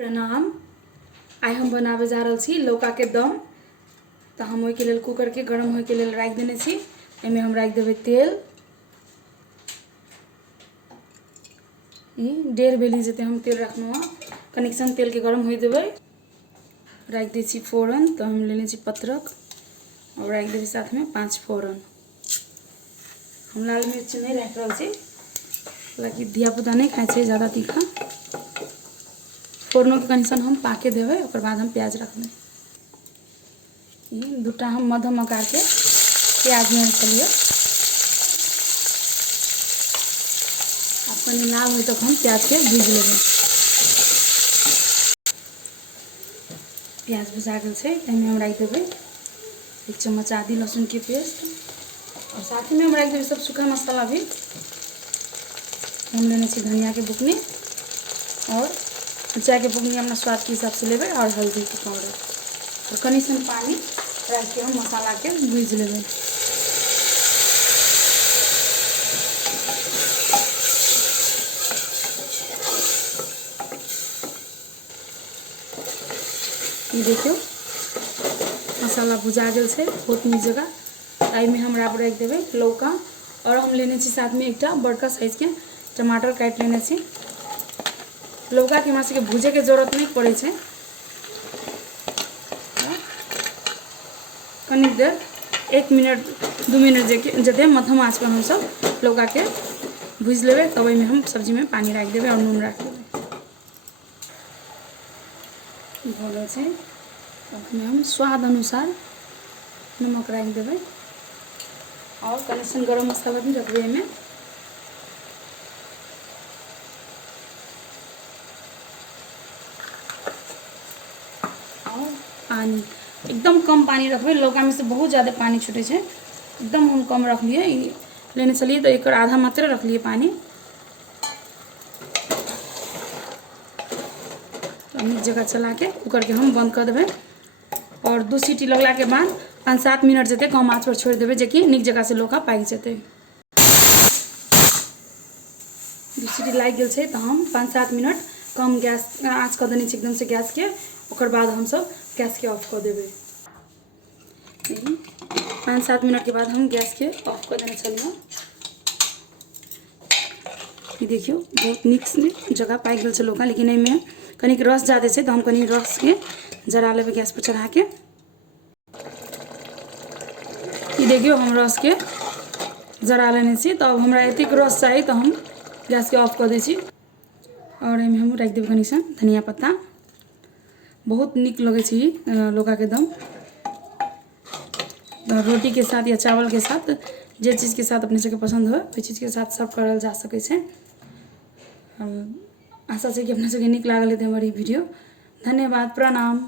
प्रणाम। आई हम बनावे जा रहल छी लौका के दम। तो हम ओहि के लेल कुकर के गरम होय के लेल राख देने छी। एमे हम राख देबे तेल। 1.5 बेली जते हम तेल रखनु है। कनिक सन तेल के गरम होय देबे। राख दे छी फोरन। तो हम लेने छी पत्रक और राख देबे साथ में 5 फोरन। हम लाल मिर्च नहीं राख रहल छी ताकि धिया पुता नहीं खाए छे ज्यादा तीखा। फोरनों के कनिसन हम पाके देवे। ओकर बाद हम प्याज रखबे। दूटा हम मध्यम आकार के प्याज में चलिए अपन लाल हो तो हम प्याज के भूज लेबे। प्याज भुजा गल छे एमे हम राख देबे 1 चम्मच आदि लहसुन के पेस्ट और साथ में हम राख देबे सब सूखा मसाला भी। हम लेने छी धनिया के बुकनी और मिर्चा के बुकनी अपना स्वाद के हिसाब से लेबे और हल्दी के पाउडर और कनी सन पानी रख के हम मसाला के भूज लेबे। ये देखियो मसाला भुजा गेल छे बहुत नीक जगह। आई में हम राख देबे लौका और हम लेने छी साथ में एकटा बड़का साइज के टमाटर काट लेने छी। लौका के हमरा सबके भूजे के जरूरत नहीं पड़े छे। कनिक देर 1 मिनट 2 मिनट जते मध्यम आंच पर हम सब लौका के भूज लेबे। तब में हम सब्जी में पानी राख देबे और नून राख देबे। भले छे में हम स्वाद अनुसार नमक राख देबे और कनिसन गरम मसाला भी रखबे में। और पानी एकदम कम पानी रखबे। लौका में से बहुत ज़्यादा पानी छूटे छे। एकदम हम कम रख लिए लेने चलिए तो एक आधा मात्र रख लिए पानी। तो नीक जगह चला के कुकर के हम बंद कर देबे और 2 सीटी लगला के बाद 5-7 मिनट जते कम आंच पर छोड़ देबे जेकि नीक जगह से लौका पाक जते। 2 सीटी लाग गेल छे तो हम 5-7 मिनट कम गैस आंच कर देने एकदम से गैस के। ओकर बाद हम सब गैस के ऑफ कर देबे। 5-7 मिनट के बाद हम गैस के ऑफ कर देने चलिए। ये देखियो बहुत नीक जगह पाक गेल छे लौका। लेकिन एमे कनिक रस ज्यादा छे तो हम कनी रस के जरा लेबे गैस पर चढ़ा के। ये देखियो हम रस के जरा लेने छी। तो अब हमरा एतिक रस चाहिए तो हम गैस के ऑफ कर दै छी और एमे हम रख देबे कनी सन धनिया पत्ता। बहुत नीक लगे छे लौका के दम। रोटी के साथ या चावल के साथ जे चीज़ के साथ अपने सबके पसंद हो वही चीज़ के साथ सर्व करल जा सके छे। आशा छे कि अपने सबके नीक लागल हेतै हमर ई वीडियो। धन्यवाद। प्रणाम।